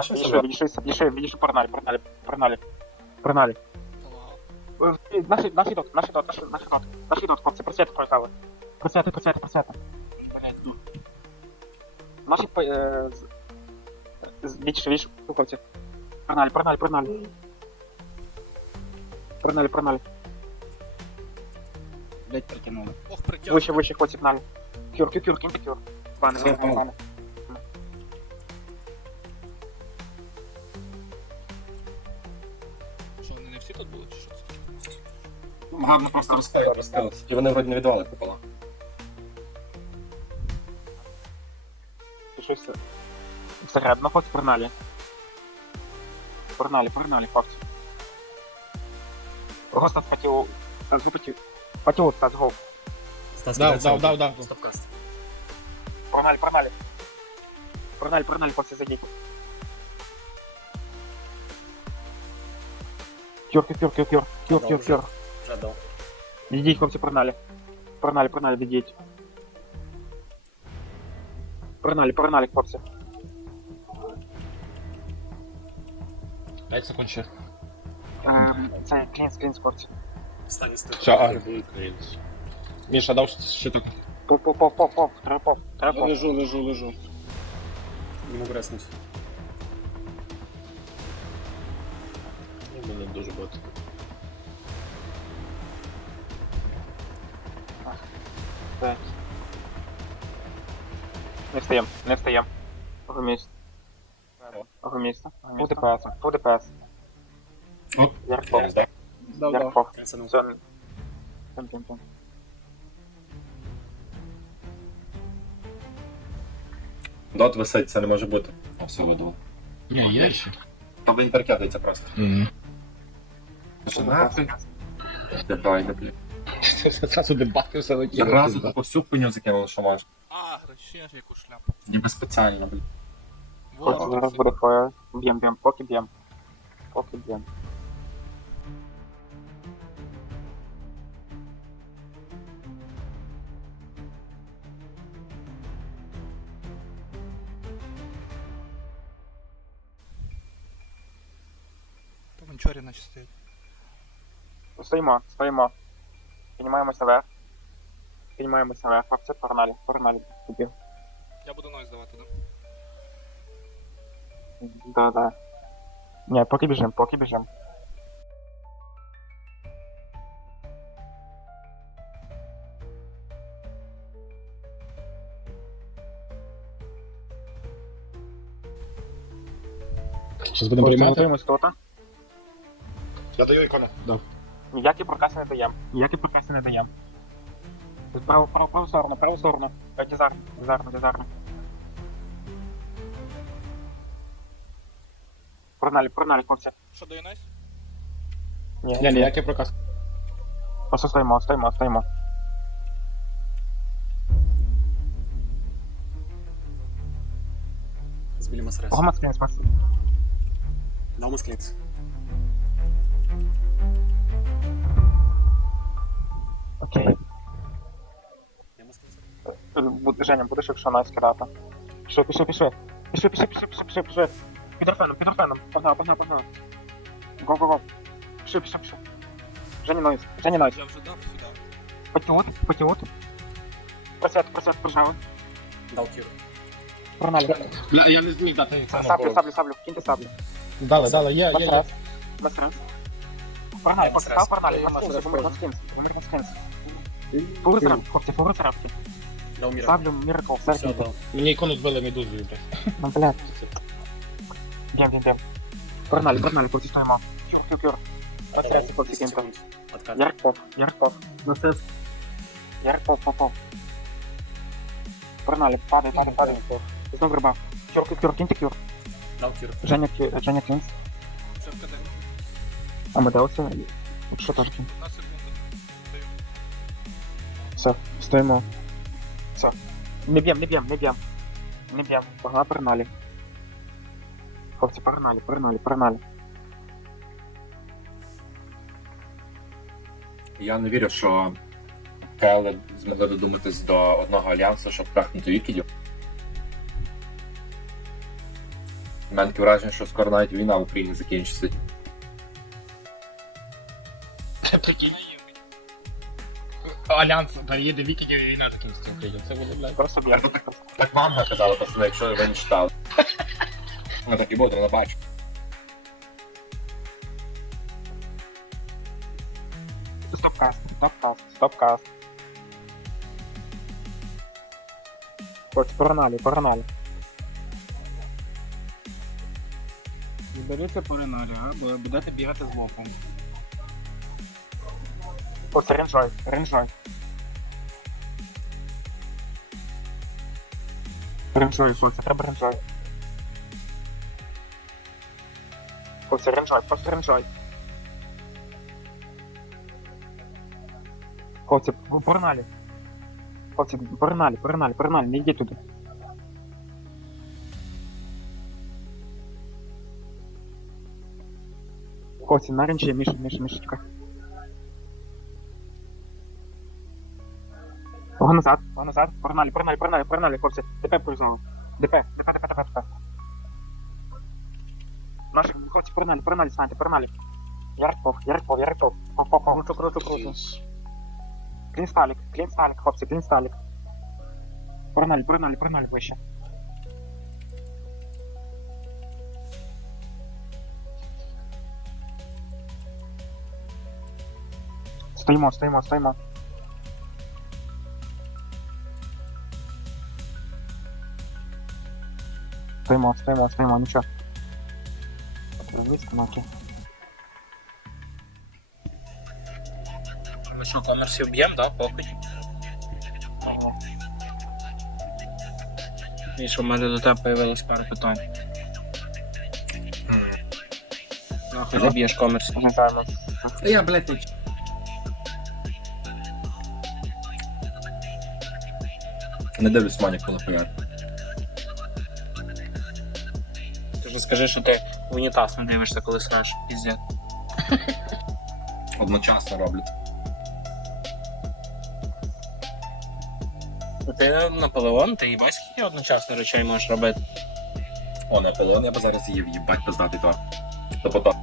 Відійшли, себе? відійшли, відійшли, відійшли, погнали, погнали, погнали. Погнали. Е, Наші, наші дот, наші дот, наші, наші дот, наші дот, хлопці, просвіти пролетали. Просвіти, просвіти, просвіти. Ну. Наші, е, з- з- відійшли, відійшли, хлопці. Погнали, погнали, погнали. Погнали, погнали. Блять, притягнули. Ох, притяг. Вище, вище, хлопці, погнали. Кюр, кюр, кюр, кюр. Бани, бани, бани, Гарно просто розказав. Розкрилися. І вони вроді не віддавали купола. Щось всередину, хлопці, погнали. Погнали, погнали, хлопці. Госта схватив, зупитив. Хотів стати гол. Дав, дав, дав, дав. Погнали, погнали. Погнали, погнали, хлопці, зайдіть. Кюр, кюр, кюр, кюр, кюр, кюр, кюр. Вже дав. Відійдіть, хлопці, погнали. Погнали, погнали, відійдіть. Погнали, погнали, хлопці. 5 секунд ще. Ем, Це клінс, клінс, хлопці. Стань стой. Все, а. Міша дав щиток. Поп, поп, поп, поп, поп, треба поп, треба поп. Лежу, лежу, лежу. Не можу реснути. У мене дуже багато. Так. Не встаєм, не встаєм. Ого місце. Ого місце. По ДПС, по ДПС. Ярков, Ярков. Все. Тим, тим, тим. Дот висить, це не може бути. Все видав. Ні, є ще. То він перекидається просто. Угу. Що нахуй? Зразу дебати все летіло. Зразу таку всю хуйню закинули, що можеш. А, ще ж яку шляпу. Ніби спеціально, блін. Ось Вот, зараз буде фоє. Б'єм, б'єм, поки б'єм. Поки б'єм. Манчорі наче стоїть. Стоїмо, стоїмо. Піднімаємося вверх. Піднімаємося вверх. Хлопці, погнали, погнали. Тоді. Я буду нойз давати, да? Да, да. Ні, поки біжим, поки біжим. Щас будемо приймати. Готуємось тут. Я даю ікону. Ніякі прокаси не даємо. Ніякі прокаси не даємо. Право, право, праву сторону, праву сторону. Дізарно, дізарно, дізарно. Погнали, погнали, хлопці. Що нойз? Ні, Ні, ніякий проказ. Просто стоїмо, стоїмо, стоїмо. Збілі масрес. Гомас. Дав маскінс. Окей. Женя, будеш якщо нас кидати. Пішли, пішли, пішли. Пішли, пішли, пішли, пішли, пішли, пішли. Під орфеном, під орфеном. Погнали, погнали, погнали. Го, го, го. Пішли, пішли, пішли. Жені нойз, Жені нойз. Я вже дав сюди. Потіот, потіот. Просвет, просвет, прожали. Дав кір. Погнали. Я, я не зміг дати. Саблю, саблю, саблю, киньте саблю. Дали, дали, є, є. Масрас. Масрас. Погнали, масрас. погнали. Я Маскінс, масрас. вимир маскінс, вимир маскінс. Фури царапки, хлопці, фури царапки. Дав міра. Саблю, міракл, Все, сердій. дав. Мені ікону збили медузою, блядь. Ну, блядь. Б'єм, б'єм, б'єм. Погнали, погнали, хлопці, стоїмо. Кюр, кюр, кюр. Масрас, хлопці, киньте. Откат. Ярков, Ярков. Масрас. Ярков, попов. Погнали, падай, падай, падай. Знову гриба. Кюр, кюр, кюр, киньте кюр. Дав кір. Женя, Кі- Женя Кінс. Це в КД. Амедеуса. Що там? На стоїмо. Все. Не б'єм, не б'єм, не б'єм. Не б'єм. Погнали, погнали. Хлопці, погнали, погнали, погнали. Я не вірю, що Келли змогли додуматись до одного альянсу, щоб трахнути вікідів. У мене таке враження, що скоро навіть війна в Україні закінчиться. Прикинь. Альянс переїде вікінгів і війна закінчиться в Україні. Це буде, блядь. Просто б'є. Так мамка казала, пацани, якщо ви не читали. Ну так і буде, не бачу. Стопкаст, стопкаст, стопкаст. Хлопці, погнали, погнали. Беріться по реналі, а? Бо будете бігати з луком. Хлопці, ренжой, ренжой. Ренжой, хлопці, треба ренжой. Хлопці, ренжой, просто ренжой. Хлопці, ви погнали. Хлопці, погнали, погнали, погнали, не йдіть туди. Хлопці, на ренжі, Міша, Міша, Міша. Го назад, го назад, погнали, погнали, погнали, погнали, хлопці. ДП призову. ДП, ДП, ДП, ДП, ДП. Наші хлопці, погнали, погнали, станьте, погнали. Ярков, Ярков, Ярков. Пов, пов, пов. Круто, круто, круто. Клін сталік, клін сталік, хлопці, клін сталік. Погнали, погнали, погнали вище. Стоїмо, стоїмо, стоїмо. Стоїмо, стоїмо, стоїмо, нічого. Розмітка маки. Ми що, комерсів б'єм, да? Похуй. І що в мене до тебе появилось пару питань. Нахуй Ага. заб'єш комерс. Пам'ятаємо. Я, блядь, тут. Не дивлюсь манік, коли пояр. Ти скажи, що ти в унітаз не дивишся, коли сраш. Піздець. Одночасно роблю. Ти Наполеон, ти їбать скільки одночасно речей можеш робити. О, не пилон, я б зараз їв, їбать пиздатий то. То потом.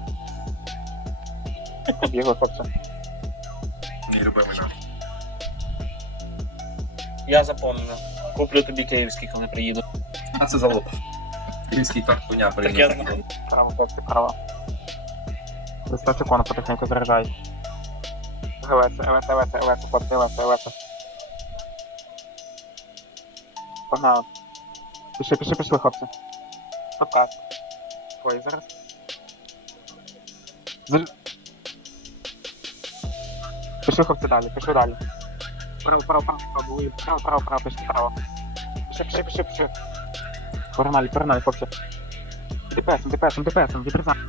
Побігли, хлопці. Не люби мене. Я запомню. Куплю тобі київський, коли приїду. А це залупа. Київський карт коня прийняв. Право, хлопці, право. Листочок кону потихеньку заряджай. ГВС, ЕВС, ЕВС, ЕВС, хлопці, ЕВС, ЕВС. Погнали. Пішли, пішли, пішли, хлопці. Стопкаст. Ой, зараз. Зар... Пішли, хлопці, далі, пішли далі. Право, право, право, право, право, право, право, пішли, право. Пішли, пішли, пішли, пішли. Погнали, погнали, хлопці. ДПСом, ДПСом, ДПСом, відрізаємо.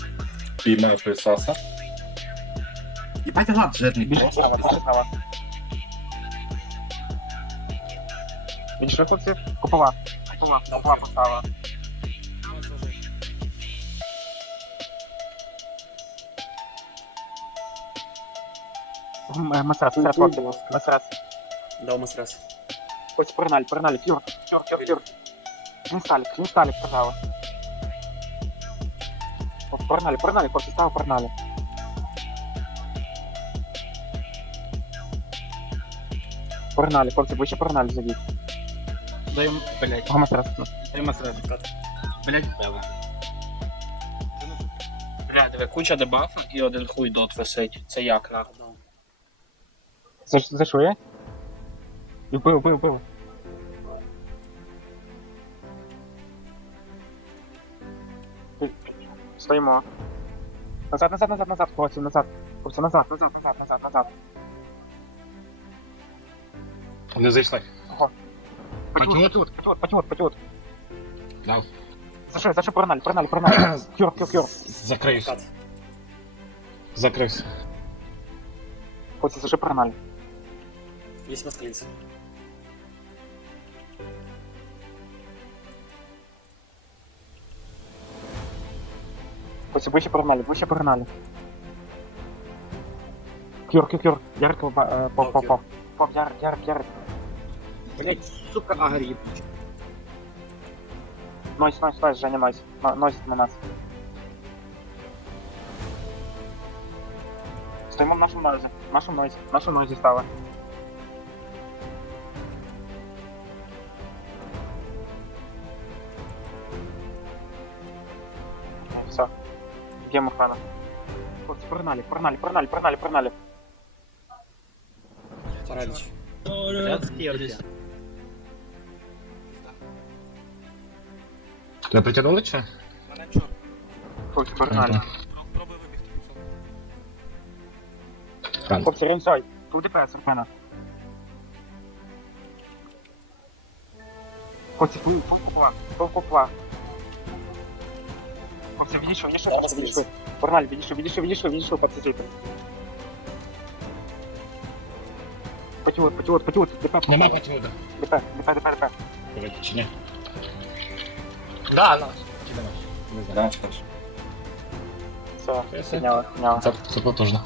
Піймаю пилсоса. Їбать, лад, жирний просто. справа, більше справа. Більше хлопці? Купова. Купова, купова поставила. Е, Масрас, масрас, хлопці. Масрас. Дав масрес. Хлопці, погнали, погнали. Кюр, кюр, кюр, кюр. Клін сталік, клін сталік, пожалуй. Хлопці, Погнали, погнали, хлопці, став, погнали. Погнали, хлопці, ви ще погнали завіть. Даємо, блядь, Кого масрас? даємо сразу. Блядь, бела. Бля, диви, куча дебафів і один хуй дот висить. Це як нахуй? За, за що я? Вбив, вбив, вбив. Стоїмо. Назад, назад, назад, назад, хлопці, назад. Хлопці, назад, назад, назад, назад, назад. Не зайшли. Патіот, патіот, патіот, патіот, патіот. Дав. За що, за що погнали, погнали, погнали. Кюр, кюр, кюр. Закрився. Закрився. Хлопці, за що погнали? Есть масклинцы. Хлопці, вище погнали, вище погнали. Кюр, кюр, кюр. Ярик, пов, пов, пов, пов. Пов, ярик, ярик, ярик. Блять, сука, агріп. Нойс, нойс, нойс, Женя, нойс. Но- Нойс на нас. Стоїмо в нашому нойзі. В нашому нойзі. В нашому нойзі стали. Б'ємо храна. Хлопці, погнали, погнали, погнали, погнали, погнали. Паралич. Тебе притягнули чи? Мене чорт. Хлопці, погнали. Проб- Пробуй вибігти. Все. Хлопці, ренсой. Тут ДПС, Арпена. Хлопці, пли- попла, попла. Хлопці, відійшов, відійшов, відійшов. Погнали, відійшов, відійшов, відійшов, відійшов, пацизити. Патіот, патіот, патіот, ДП, Нема патіода. ДП, ДП, ДП, ДП. Чи ні? Да, нас. Тебе наш? Не знаю. Все, Все. підняли, підняли. Це потужно.